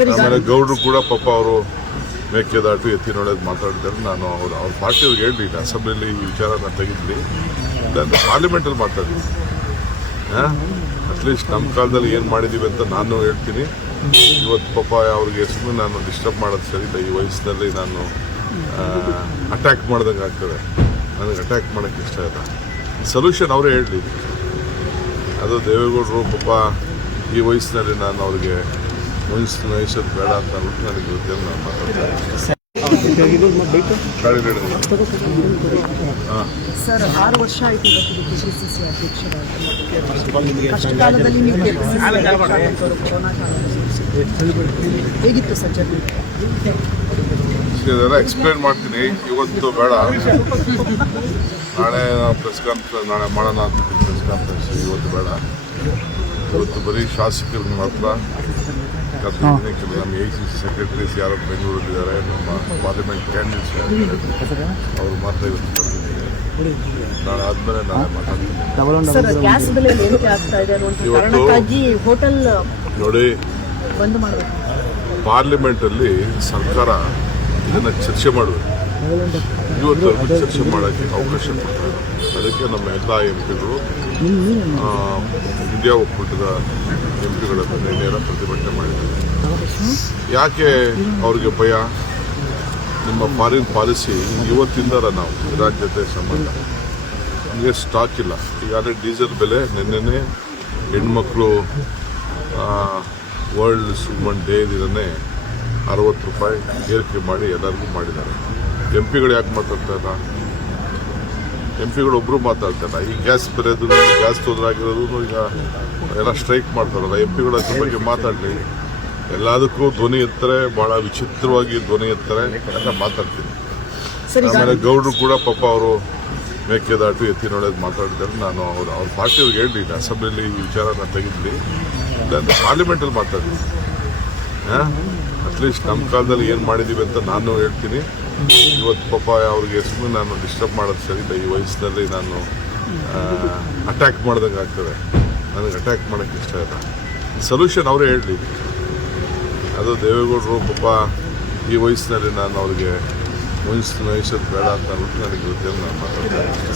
ಆಮೇಲೆ ಗೌಡ್ರು ಕೂಡ ಪಾಪ ಅವರು ಮೇಕೆದಾಟು ಎತ್ತಿನೊಳಗೆ ಮಾತಾಡಿದ್ದಾರೆ. ನಾನು ಅವ್ರ ಪಾರ್ಟಿಯವ್ರಿಗೆ ಹೇಳಲಿಲ್ಲ, ಅಸೆಂಬ್ಲಿಯಲ್ಲಿ ಈ ವಿಚಾರನ ತೆಗೆದ್ಲಿ, ನಾನು ಪಾರ್ಲಿಮೆಂಟಲ್ಲಿ ಮಾತಾಡಿದ್ದೀನಿ. ಅಟ್ಲೀಸ್ಟ್ ನಮ್ಮ ಕಾಲದಲ್ಲಿ ಏನು ಮಾಡಿದ್ದೀವಿ ಅಂತ ನಾನು ಹೇಳ್ತೀನಿ. ಇವತ್ತು ಪಾಪ ಅವ್ರಿಗೆ ಸುಮ್ಮನೆ ನಾನು ಡಿಸ್ಟರ್ಬ್ ಮಾಡೋದು ಸರಿ ಇಲ್ಲ. ಈ ವಯಸ್ಸಿನಲ್ಲಿ ನಾನು ಅಟ್ಯಾಕ್ ಮಾಡ್ದಂಗೆ ಆಗ್ತದೆ. ನನಗೆ ಅಟ್ಯಾಕ್ ಮಾಡೋಕ್ಕೆ ಇಷ್ಟ ಇಲ್ಲ. ಸೊಲ್ಯೂಷನ್ ಅವರೇ ಹೇಳಲಿ. ಅದು ದೇವೇಗೌಡರು ಪಾಪ ಈ ವಯಸ್ಸಿನಲ್ಲಿ ನಾನು ಅವ್ರಿಗೆ ವಹಿಸೋದು ಬೇಡ ಅಂತ ಅಂದ್ಬಿಟ್ಟು ನನಗೆ ಗೊತ್ತಿಲ್ಲ. ನಾನು ಮಾತಾಡ್ತೀನಿ. ಸರ್ 6 ವರ್ಷ ಆಯಿತು ಇವತ್ತು ಕೆಪಿಸಿಸಿ ಅಧ್ಯಕ್ಷರಾಗಿ. ಕಷ್ಟಕಾಲದಲ್ಲಿ ನೀವು ಕೊರೋನಾ ಹೇಗಿತ್ತು ಸರ್ ಜರ್ನಿ? ಇದೆಲ್ಲ ಎಕ್ಸ್ಪ್ಲೇನ್ ಮಾಡ್ತೀನಿ, ಇವತ್ತು ಬೇಡ. ನಾಳೆ ಪ್ರೆಸ್ ಕಾನ್ಫರೆನ್ಸ್ ನಾಳೆ ಮಾಡೋಣ ಅಂತ ಪ್ರೆಸ್ ಕಾನ್ಫರೆನ್ಸ್. ಇವತ್ತು ಬೇಡ. ಇವತ್ತು ಬರೀ ಶಾಸಕರಿಗೆ ಮಾತ್ರ ಕೆಲವು ನಮ್ಮ AICC ಸೆಕ್ರೆಟರೀಸ್ ಯಾರು ಬೆಂಗಳೂರಲ್ಲಿದ್ದಾರೆ, ನಮ್ಮ ಪಾರ್ಲಿಮೆಂಟ್ ಕ್ಯಾಂಡಿಡೇಟ್ಸ್ ಅವರು ಮಾತ್ರ ಇವತ್ತು ನಾಳೆ ಆದಮೇಲೆ ನಾಳೆ ಮಾತಾಡ್ತೀನಿ. ಸರ್, ಗ್ಯಾಸ್ ಬೆಲೆ ಏರಿಕೆ ಆಗ್ತಾ ಇದೆ ಅನ್ನುವಂಥ ಕಾರಣಕ್ಕಾಗಿ ಹೋಟೆಲ್ ನೋಡಿ, ಬಂದ್ ಮಾಡಬೇಕು. ಪಾರ್ಲಿಮೆಂಟಲ್ಲಿ ಸರ್ಕಾರ ಇದನ್ನು ಚರ್ಚೆ ಮಾಡಬೇಕು. ಇವತ್ತು ಚರ್ಚೆ ಮಾಡೋಕ್ಕೆ ಅವಕಾಶ ಕೊಡ್ತಾರೆ. ಅದಕ್ಕೆ ನಮ್ಮ ಎಲ್ಲ MP ಗಳು ಇಂಡಿಯಾ ಒಕ್ಕೂಟದ MP ಗಳ ಪ್ರತಿಭಟನೆ ಮಾಡಿದ್ದಾರೆ. ಯಾಕೆ ಅವ್ರಿಗೆ ಭಯ? ನಿಮ್ಮ ಫಾರಿನ್ ಪಾಲಿಸಿ ಇವತ್ತಿಂದರ ನಾವು ಇರಾನ್ ಜೊತೆ ಸಂಬಂಧ ನಮಗೆ ಸ್ಟಾಕ್ ಇಲ್ಲ. ಈಗಾಗಲೇ ಡೀಸೆಲ್ ಬೆಲೆ ನಿನ್ನೆನೇ ಹೆಣ್ಮಕ್ಳು ವರ್ಲ್ಡ್ ವುಮನ್ ಡೇ ದಿನನೇ 60 ರೂಪಾಯಿ ಏರಿಕೆ ಮಾಡಿ ಎಲ್ಲರಿಗೂ ಮಾಡಿದ್ದಾರೆ. MP ಗಳು ಯಾಕೆ ಮಾತಾಡ್ತಾ ಇಲ್ಲ? MP ಗಳು ಒಬ್ಬರು ಮಾತಾಡ್ತಾ ಇಲ್ಲ. ಈ ಗ್ಯಾಸ್ ಬೆಲೆದು ಗ್ಯಾಸ್ ತೊಂದರೆ ಆಗಿರೋದು ಈಗ ಎಲ್ಲ ಸ್ಟ್ರೈಕ್ ಮಾಡ್ತಾರಲ್ಲ, MP ಗಳು ಅದ್ರ ಬಗ್ಗೆ ಮಾತಾಡಲಿ. ಎಲ್ಲದಕ್ಕೂ ಧ್ವನಿ ಎತ್ತಾರೆ, ಭಾಳ ವಿಚಿತ್ರವಾಗಿ ಧ್ವನಿ ಎತ್ತಾರೆ ಅಂತ ಮಾತಾಡ್ತೀನಿ. ಆಮೇಲೆ ಗೌಡ್ರು ಕೂಡ ಪಾಪ ಅವರು ಮೇಕೆದಾಟು ಎತ್ತಿನೊಳಗೆ ಮಾತಾಡಿದ್ದಾರೆ. ನಾನು ಅವ್ರ ಪಾರ್ಟಿಯವ್ರಿಗೆ ಹೇಳಲಿಲ್ಲ, ಅಸೆಂಬ್ಲಿಯಲ್ಲಿ ಈ ವಿಚಾರನ ತೆಗೆದ್ಲಿ, ನಾನು ಪಾರ್ಲಿಮೆಂಟಲ್ಲಿ ಮಾತಾಡಿದ್ದೀನಿ. ಅಟ್ಲೀಸ್ಟ್ ನಮ್ಮ ಕಾಲದಲ್ಲಿ ಏನು ಮಾಡಿದ್ದೀವಿ ಅಂತ ನಾನು ಹೇಳ್ತೀನಿ. ಇವತ್ತು ಪಾಪ ಅವ್ರಿಗೆ ಸುಮ್ಮನೆ ನಾನು ಡಿಸ್ಟರ್ಬ್ ಮಾಡೋದು ಸರಿ ಇಲ್ಲ. ಈ ವಯಸ್ಸಿನಲ್ಲಿ ನಾನು ಅಟ್ಯಾಕ್ ಮಾಡ್ದಂಗೆ ಆಗ್ತದೆ. ನನಗೆ ಅಟ್ಯಾಕ್ ಮಾಡೋಕ್ಕೆ ಇಷ್ಟ ಇಲ್ಲ. ಸೊಲ್ಯೂಷನ್ ಅವರೇ ಹೇಳಲಿ. ಅದು ದೇವೇಗೌಡರು ಪಾಪ ಈ ವಯಸ್ಸಿನಲ್ಲಿ ನಾನು ಅವ್ರಿಗೆ ವಹಿಸೋದು ಬೇಡ ಅಂತ ಅಂದ್ಬಿಟ್ಟು ನನಗೆ ಗೊತ್ತಿಲ್ಲ. ನಾನು ಮಾತಾಡ್ತೀನಿ.